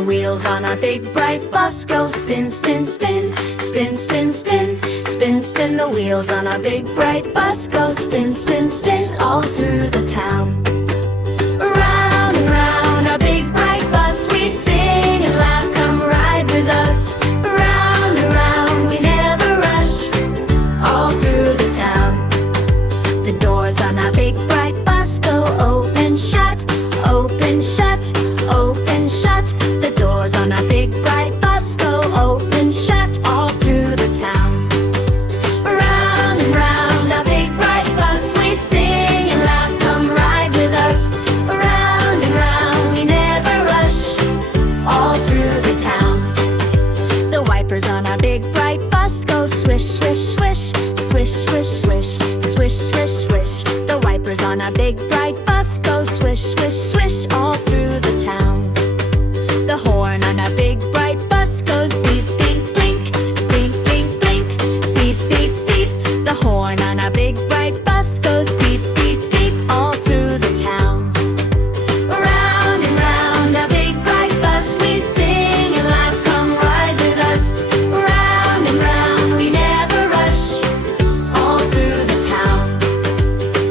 The wheels on our big bright bus go spin, spin, spin, spin, spin, spin, spin, spin. The wheels on our big bright bus go spin, spin, spin, all through the town. Round and round our big bright bus, we sing and laugh, come ride with us. Round and round we never rush, all through the town. The doors on our big bright bus go open, shut, open, shut, open, shut. The doors on our big bright bus go open, shut, all through the town. Round and round our big bright bus, we sing and laugh, come ride with us. Round and round we never rush, all through the town. The wipers on our big bright bus go swish, swish, swish, swish, swish, swish, swish, swish, swish. The wipers on our big bright bus go swish, swish, swish, all through the town. The horn on our big bright bus goes beep, beep, blink, blink, blink, blink, beep, beep, beep. The horn on our big bright bus goes beep, beep, beep, all through the town. Round and round our big bright bus, we sing and laugh, come ride with us. Round and round we never rush, all through the town.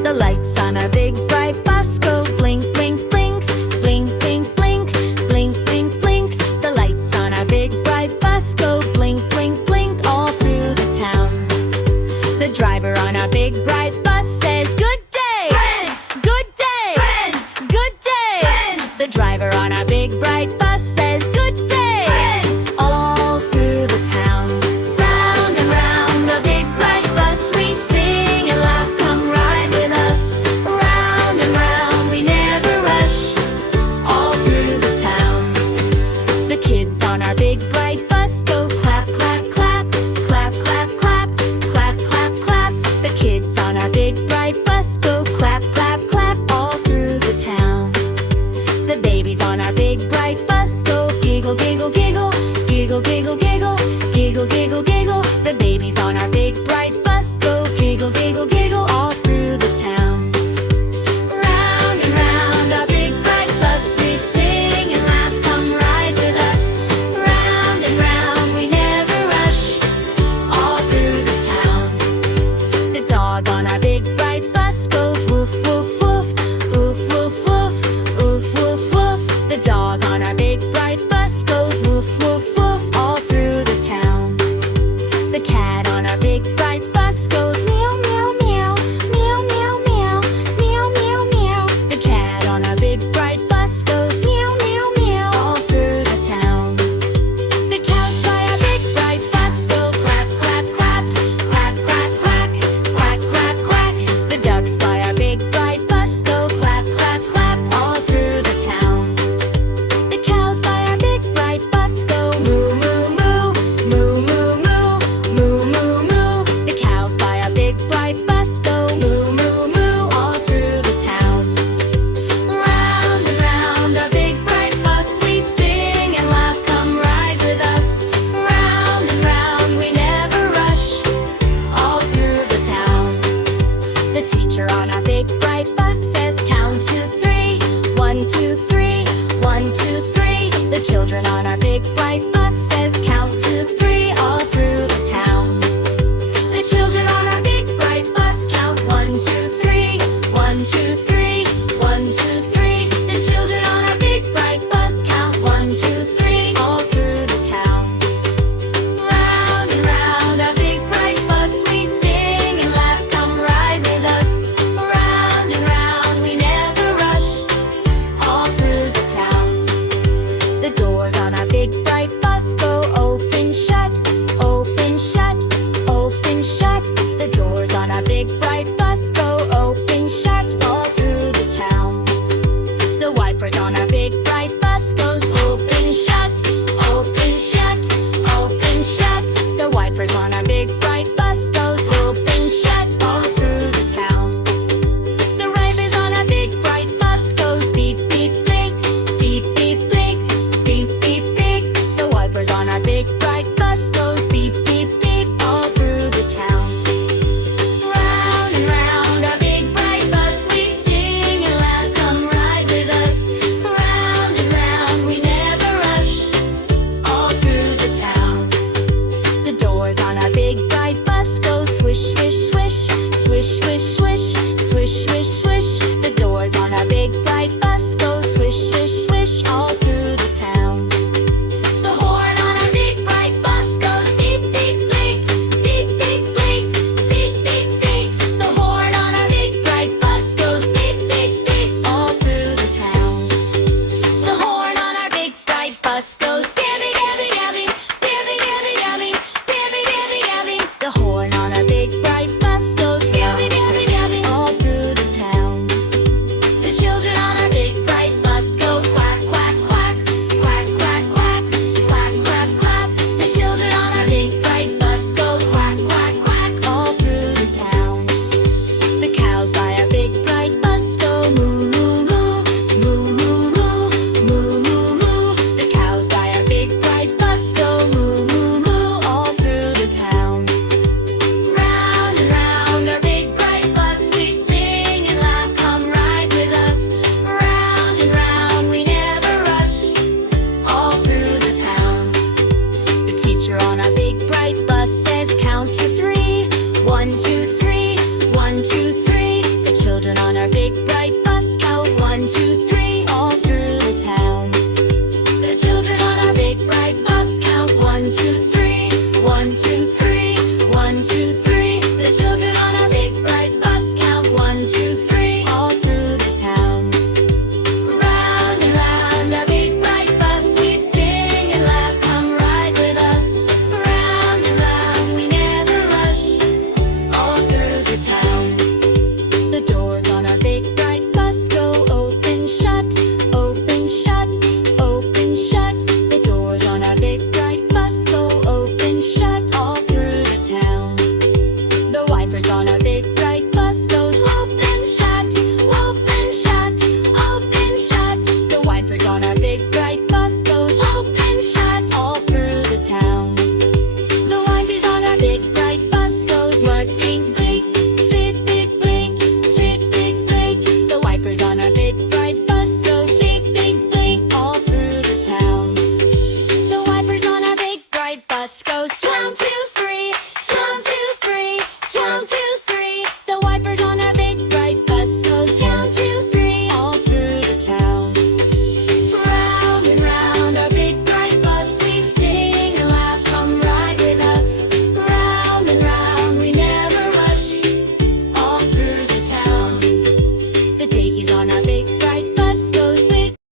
The lights on our big bright bus go blink, blink, blink, blink, blink, blink, blink, blink, blink. The lights on our big bright bus go blink, blink, blink, all through the town. The driver on our big bright bus says, "Good day, friends! Good day, friends! Good day, friends!" The driver on our big bright bus says, "Good day, friends!" all through the town. Round and round our big bright bus, we sing and laugh, come ride with us. Round and round we never rush, all through the town. The kids on our big bright bus go clap, clap, clap, clap, clap, clap, clap, clap, clap. The kids on our big bright bus go clap, clap, clap, all through the town. The babies on our big bright bus go giggle, giggle, giggle, giggle, giggle, giggle, giggle, giggle, giggle. The babies on our big bright bus go giggle, giggle, giggle, all through the town. Round and round our big bright bus, we sing and laugh, come ride with us. Round and round we never rush, all through the town. The dog on our big bright bus goes woof, woof, woof, woof, woof, woof, woof, woof, woof. The dog on our big bright bus goes woof, woof, woof, all through the town. The cat on our big bright bus goes meow, meow, meow, meow, meow, meow, meow, meow, meow. The cat on our big bright bus goes meow, meow, meow, all through the town. The cows by our big bright bus go clap, clap, clap, clap, clap, quack, quack, quack, quack. The ducks by our big bright bus go clap, clap, clap, all through the town. The cows by our big bright bus go moo, moo, moo, moo, moo, moo, moo, moo, moo. The cows by our big bright bus go moo, moo, moo, all through the town. Round and round our big bright bus, we sing and laugh, come ride with us. Round and round we never rush, all through the town. The teacher on our big bright bus says, "Count to three, 1, 2, 3, 1, 2, 3." The children on our big bright bus says, "Count to 3, all through the town." The children on our big bright bus count 1, 2, 3, 1, 2, 3, 1, 2, 3. The children on our big bright bus count 1, 2, 3, all through the town. Round and round our big bright bus, we sing and laugh, come ride with us. Round and round we never rush, all through the town. The doors on our big bright bus go Swish, swish, swish,